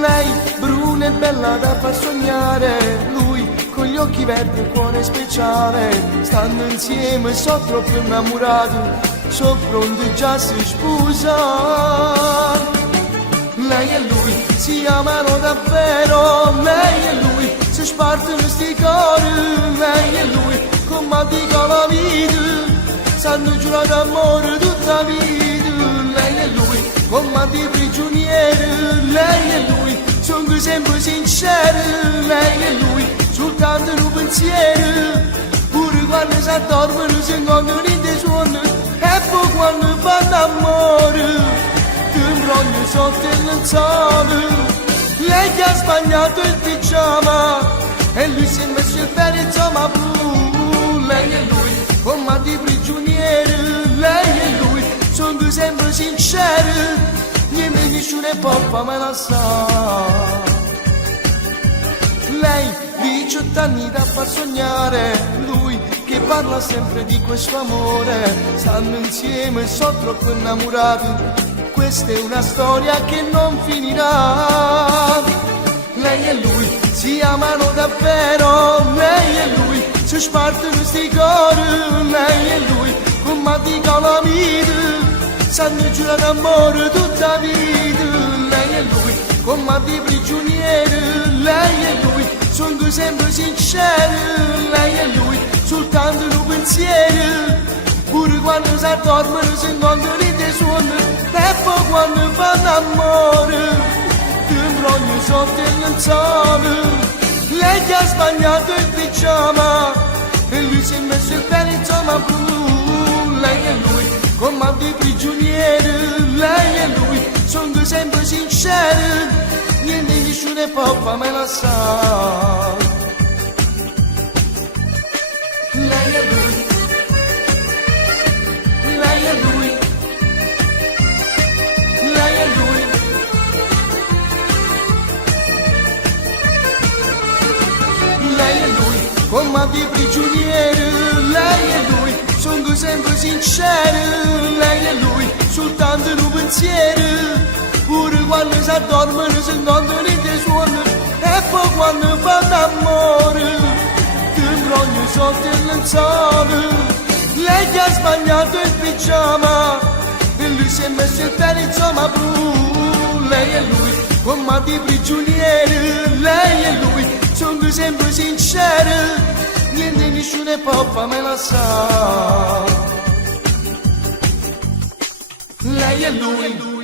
Lei bruna e bella da far sognare, lui con gli occhi verdi e il cuore speciale. Stanno insieme, sono troppo innamorato, sono pronto già si sposa. Lei e lui si amano davvero, lei e lui si spartono sti cori. Lei e lui combattono la vita, sanno giurare d'amore tutta la vita. Lei e lui combattono i prigionieri, lei e lui sono sempre sinceri. Lei e lui soltanto un pensiero, pure quando si addormono si incontrano in dei suoni, e poi quando fanno amore ti imbrogno sotto il lenzuolo. Lei che ha sbagliato il pigiama e lui si è messo il perizoma blu. Lei e lui combattono i prigionieri, lei e lui sono sempre sinceri, niente nessuno può farmi lasciare. Lei 18 anni da far sognare, lui che parla sempre di questo amore. Stanno insieme, sono troppo innamorati, questa è una storia che non finirà. Lei e lui si amano davvero, lei e lui si spartono sti cori. Lei e lui combattono la vita, sanno giurare d'amore tutta la vita. Lei e lui combattono i prigionieri, lei e lui sono sempre sinceri. Lei e lui soltanto un pensiero, pure quando si addormono si incontrano in dei suoni, e poi quando fanno amore ti imbrogno sotto il lenzuolo. Lei che ha sbagliato il pigiama e lui si è messo il perizoma blu. Lei e lui combattono i prigionieri, lei e lui sono sempre sinceri, niente nessuno può farmi lasciare. Lei e lui, lei e lui, lei e lui. Lei e lui combattono i prigionieri, lei e lui sono sempre sinceri. Lei e lui soltanto un pensiero, pure quando si addormono si incontrano in dei suoni, e poi quando fanno amore ti imbrogno sotto il lenzuolo. Lei che ha sbagliato il pigiama e lui si è messo il perizoma blu. Lei e lui combattono i prigionieri, lei e lui sono sempre sinceri, niente nessuno può farmi lasciare. Lei e lui.